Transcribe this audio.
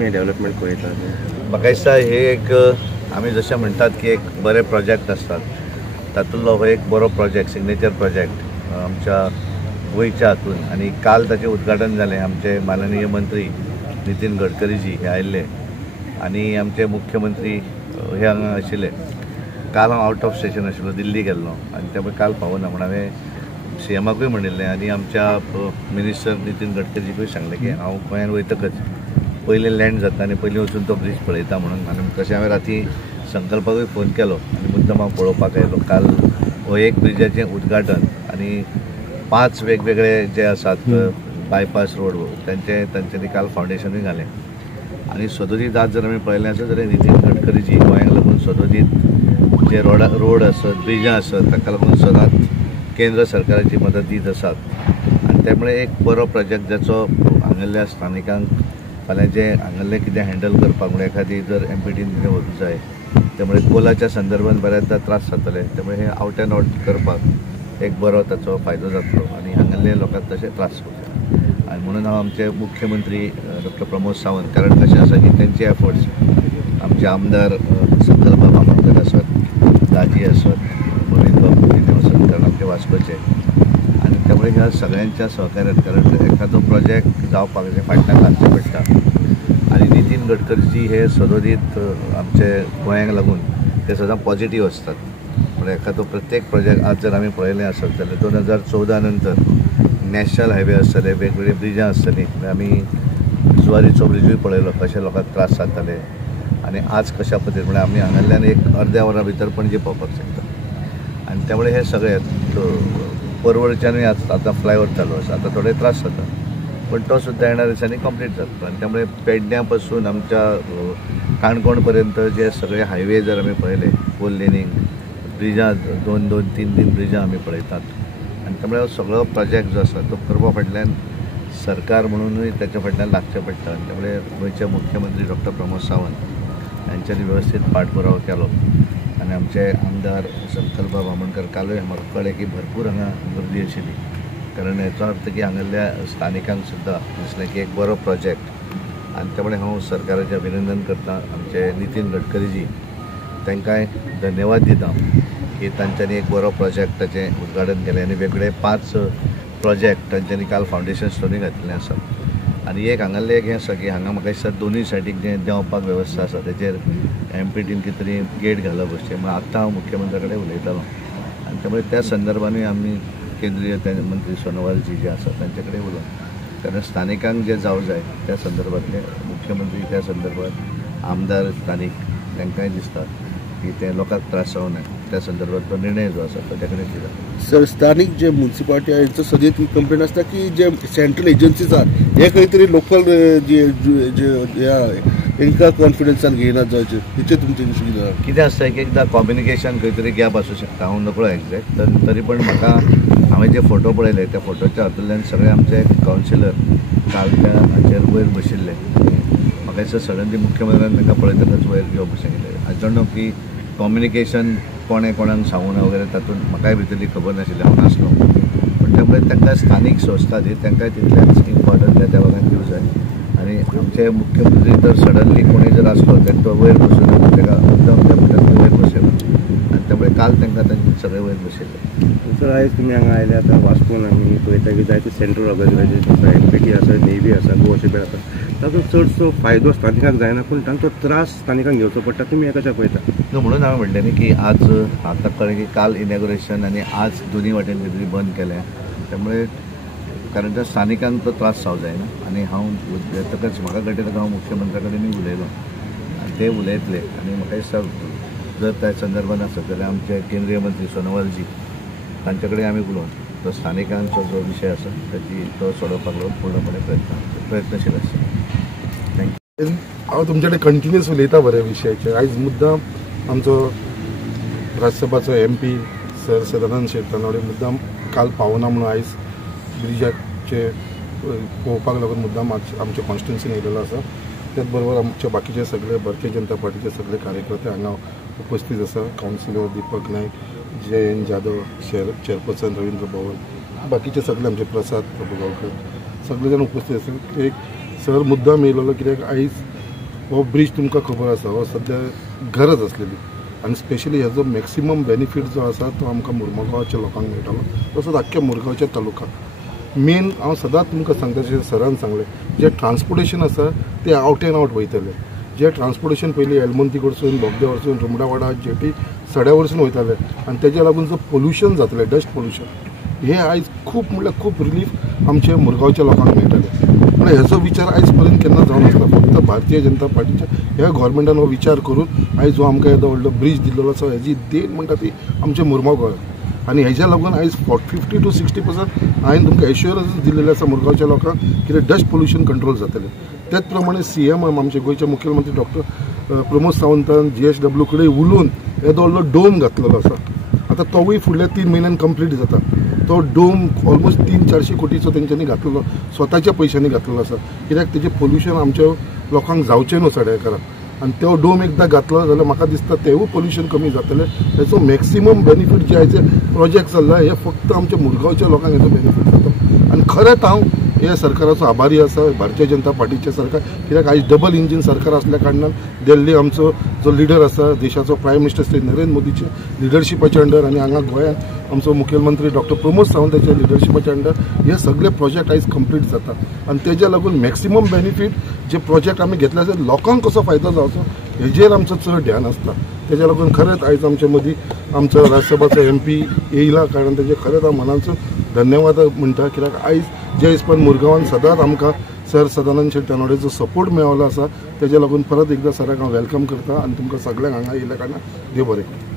तुमी डेव्हलपमेंट पळयता? म्हाका दिसता हे एक आमी जशें म्हणटात की एक बरे प्रोजेक्ट आसतात, तातूंतलो हो एक बरो प्रोजेक्ट, सिग्नेचर प्रोजेक्ट आमच्या गोंयच्या हातून. आनी काल ताचें उद्घाटन जालें. आमचे माननीय मंत्री नितीन गडकरीजी हे आयिल्ले आनी आमचे मुख्यमंत्री हे हांगा आशिल्ले. काल हांव आउट ऑफ स्टेशन आशिल्लो, दिल्ली गेल्लो आनी त्यामुळे काल पावना म्हण हांवें सीएमाकूय म्हणिल्लें आनी आमच्या मिनिस्टर नितीन गडकरीजीकूय सांगलें की हांव गोंयांत वयतकच पयलीं लँड जाता आनी पयलीं वचून तो ब्रीज पळयता म्हणून. आनी तशें हांवें राती संकल्पाकूय फोन केलो आनी मुद्दम हांव पळोवपाक आयलो. काल हो एक ब्रिजाचें उद्घाटन आनी 5 वेगवेगळे जे आसात बायपास रोड तांच्यांनी काल फावंडेशनूय घालें. आनी सदोदीत आज जर आमी पळयलें आसत जाल्यार नितीन गडकरीजी गोंयांक लागून सदोदीत जे रोड आसत, ब्रिजां आसत, ताका लागून सदांच केंद्र सरकाराची मदत दीत आसात. आनी त्यामुळे एक बरो प्रोजेक्ट जाचो हांगासरल्या स्थानिकांक फाल्यां जे हांगासरलें कितें हँडल करपाक म्हणजे एखादी जर एमपीटीन कितें वचूंक जाय त्यामुळे कोलाच्या संदर्भात बऱ्याचदा त्रास जातले. त्यामुळे हे आउट अँड आउट करपाक एक बरो ताचो फायदो जातलो आनी हांगासरल्या लोकांक तशें त्रास जावचे. आनी म्हणून हांव आमचे मुख्यमंत्री डॉक्टर प्रमोद सावंत, कारण कशें आसा की तेंचे एफर्ट्स, आमचे आमदार संकल्प बामणकर आसत, दाजी आसत, मोहित बाबू कितें आसत, कारण आमचे वास्कोचे. आनी त्यामुळे ह्या सगळ्यांच्या सहकार्यान, कारण एखादो प्रोजेक्ट जावपाक जे फाटल्यान लागचें पडटा आनी नितीन गडकरीजी हे सदोदीत आमचे गोंयांक लागून ते सदां पॉझिटिव्ह आसतात. म्हणजे एखादो प्रत्येक प्रोजेक्ट आज जर आमी पळयलें आसत जाल्यार 2014 नंतर नॅशनल हायवे आसतले, वेगवेगळी ब्रिजां आसतलीं. आमी जुवारीचो ब्रिजूय पळयलो, कशे लोकांक त्रास जाताले आनी आज कशा पद्दतीन म्हणजे आमी हांगासरल्यान एक अर्द्या वरा भितर पणजे पावपाक शकता. आनी त्यामुळे हे सगळे परवडच्यानूय आतां फ्लायओवर चालू आसा. आतां थोडे त्रास जाता पण तो सुद्दां येणाऱ्या दिसांनी कंप्लीट जातलो. आनी त्यामुळे पेडण्यां पासून आमच्या काणकोण पर्यंत जे सगळे हायवे जर आमी पळयले, 4 लेनींग ब्रिजां, 2-3 ब्रिजां आमी पळयतात. आनी त्यामुळे हो सगळो प्रोजेक्ट जो आसा तो करपा फाटल्यान सरकार म्हणूनय त्याच्या फाटल्यान लागचें पडटा. आनी त्यामुळे गोंयचे मुख्यमंत्री डॉक्टर प्रमोद सावंत हांच्यांनी वेवस्थीत पाठपुरावो केलो आनी आमचे आमदार संकल्प बामणकर, कालूय म्हाका कळ्ळें की भरपूर हांगा गर्दी आशिल्ली. कारण हेचो अर्थ की हांगासरल्या स्थानिकांक सुद्दां दिसलें की एक बरो प्रोजेक्ट. आनी त्यामुळे हांव सरकाराचें अभिनंदन करता. आमचे नितीन गडकरीजी तांकांय धन्यवाद दिता की तांच्यांनी एक बरो प्रोजेक्टाचें उद्घाटन केलें आनी वेगळे 5 प्रोजेक्ट तांच्यांनी काल फावंडेशन स्टोनी घातलेलें आसा. आनी एक हांगासरलें एक हें आसा की हांगा म्हाका दिसता दोनूय सायडीक जें देंवपाक वेवस्था आसा तेचेर एमपीटीन कितें तरी गेट घालप अशें. म्हळ्यार आतां हांव मुख्यमंत्र्या कडेन उलयतालो आनी त्यामुळे त्या संदर्भानूय आमी केंद्रीय मंत्री सोनोवालजी जे आसा तांचे कडेन उलोवन, कारण स्थानिकांक जे जावं जाय त्या संदर्भांतले मुख्यमंत्री त्या संदर्भात आमदार स्थानीक तांकांय दिसता की ते लोकांक त्रास जावं नये त्या संदर्भात तो निर्णय जो आसा तो ताचे कडेन घेतला. सर, स्थानिक जे म्युन्सिपालिटी आहे यांचं सदैव कंप्लेंट असता की जे सेंट्रल एजन्सीज आहात हे काहीतरी लोकल तांकां कॉन्फिडन्सान घेयनात जावचे, हेचे तुमचे विशय कितें आसता एकदां कम्युनिकेशन खंय तरी गॅप आसूं शकता. हांव नकळो एक्झॅक्ट, तरी पण म्हाका हांवें जे फोटो पळयले त्या फोटोच्या हातूंतल्यान सगळे आमचे कावन्सिलर काल त्या हाचेर वयर बशिल्ले. म्हाका दिसता सडनली मुख्यमंत्र्यान तांकां पळयतकच वयर घेवप अशें केलें. आय डोंट नो की कम्युनिकेशन कोणें कोणाक सांगूं ना वगैरे, तातूंत म्हाकाय भितरली खबर नाशिल्ली, हांव नासलो. पण त्यामुळे तांकां स्थानीक संस्था दी तांकांय तितल्याच इम्पॉर्टंट त्या भागात दिवं जाय. आनी आमचे मुख्यमंत्री जर सडनली कोणी जर आसलो तर तो वयर बसून ताका मुद्दम त्या म्हणटात वयर बसयना. आनी त्यामुळे काल तांकां तांचे सगळे वयर बसयले. सर, आयज तुमी हांगा आयले आतां वास्कोन आमी पळयता की जायते सेंट्रल ऑर्गनायझेशन आसा, एमपीटी आसा, नेव्ही आसा, गोवा शिबेर आसा. ताचो चडसो फायदो स्थानिकांक जायना पूण तांचो त्रास स्थानिकांक घेवचो पडटा. तुमी हे कशें पळयता? म्हणून हांवें म्हणलें न्ही की आज आतां कळ्ळें की काल इनॉग्रेशन आनी आज दोनूय वाटेन कितें बंद केलें. त्यामुळे कारण त्या स्थानिकांक तो त्रास जावं जायना. आनी हांव येतकच म्हाका कळटलें हांव मुख्यमंत्र्या कडेनूय उलयलो आनी ते उलयतले. आनी म्हाका दिसता जर त्या संदर्भान आसत जाल्यार आमचे केंद्रीय मंत्री सोनोवालजी तांचे कडेन आमी उलोवन तो स्थानिकांचो जो विशय आसा तो सोडोवपाक लागून पूर्णपणे प्रयत्नशील आसा. थँक्यू. हांव तुमचे कडेन कंटिन्युअस उलयता बऱ्या विशयाचेर. आयज मुद्दाम आमचो राज्यसभाचो MP सर सदानंद शेटनावडे मुद्दाम काल पावना म्हणून आयज ब्रिजाचे पळोवपाक लागून मुद्दाम आमच्या कॉन्स्टिट्युन्सीन येयलेलो आसा. त्याच बरोबर आमचे बाकीचे सगळे भारतीय जनता पार्टीचे सगळे कार्यकर्ते हांगा उपस्थित आसा. कावन्सिलर दीपक नायक, जयंत जाधव, चेअरपर्सन रवींद्र भवन, बाकीचे सगळे आमचे प्रसाद प्रभुगांवकर सगळे जाण उपस्थित आसा. एक सर मुद्दाम येयलेलो कित्याक आयज हो ब्रिज तुमकां खबर आसा हो सद्या गरज आसलेली आनी स्पेशली हेजो मॅक्सिमम बेनिफीट जो आसा तो आमकां मुरमुगांवच्या लोकांक मेळटलो तसोच आख्ख्या मुरगांवच्या तालुक्याक मेन हांव सदांच तुमकां सांगता जशें सरान सांगलें जे ट्रान्सपोर्टेशन आसा ते आवट एंड आवट वयतले जे ट्रान्सपोर्टेशन पयलीं एलमंती कडसून बोगद्या वरसून रुमडावाडा जेटी सड्या वरसून वयताले आनी तेज्या लागून जो पोल्युशन जातलें डस्ट पोल्युशन हे आयज खूब म्हणल्यार खूब रिलीफ आमच्या मुरगांवच्या लोकांक मेळटले पूण हेजो विचार आयज पर्यंत केन्ना जावन आसना फक्त भारतीय जनता पार्टीच्या ह्या गोवोरमेंटान हो विचार करून आयज जो आमकां येदो व्हडलो ब्रिज दिल्लो आसा हेजी देण म्हणटा ती आमच्या मुरगांव गोंयांत आनी हेज्या लागून आयज 50 to 60% हांवें तुमकां एश्युरन्स दिल्लेले आसा मुरगांवच्या लोकांक कितें डस्ट पोल्युशन कंट्रोल जातलें त्याच प्रमाणे CM आमचे गोंयचे मुख्यमंत्री डॉक्टर प्रमोद सावंतान GSW कडेन उलोवन येदो व्हडलो डोम घातलेलो आसा आतां तोवूय फुडल्या 3 म्हयन्यान कंप्लीट जाता तो डोम ऑलमोस्ट 300-400 कोटीचो तेंच्यांनी घातलेलो स्वताच्या पयशांनी घातलेलो आसा कित्याक तेजें पोल्युशन आमच्या लोकांक जावचें न्हू सड्याकाराक आनी तो डोम एकदां घातलो जाल्यार म्हाका दिसता तेवूय पोल्युशन कमी जातलें हेचो मॅक्सिमम बेनिफीट जे आयचे प्रोजेक्ट चल्ला हे फक्त आमच्या मुरगांवच्या लोकांक हेचो बेनिफीट जाता आनी खरेंच हांव ह्या सरकाराचो आभारी आसा भारतीय जनता पार्टीचे सरकार कित्याक आयज डबल इंजीन सरकार आसल्या कारणान दिल्ली आमचो जो लिडर आसा देशाचो प्रायम मिनिस्टर श्री नरेंद्र मोदीचे लिडरशिपाच्या अंडर आनी हांगा गोंयांत आमचो मुख्यमंत्री डॉक्टर प्रमोद सावंताच्या लिडरशिपाच्या अंडर हे सगळे प्रोजेक्ट आयज कंप्लीट जाता आनी तेज्या लागून मॅक्सिमम बेनिफीट जे प्रोजेक्ट आमी घेतले आसा लोकांक कसो फायदो जावचो हेजेर आमचो चड ध्यान आसता तेज्या लागून खरेंच आयज आमचे मदीं आमचो राज्यसभाचो MP येयला कारण तेजे खरेंच हांव मनाचो धन्यवाद म्हणटा कित्याक आयज जे हिसपान मुरगांवान सदांच आमकां सर सदानंद शेट तानोडेचो सपोर्ट मेळ्ळो आसा तेज्या लागून परत एकदां सराक हांव वेलकम करता आनी तुमकां सगळ्यांक हांगा येयल्या कारणान देव बरें.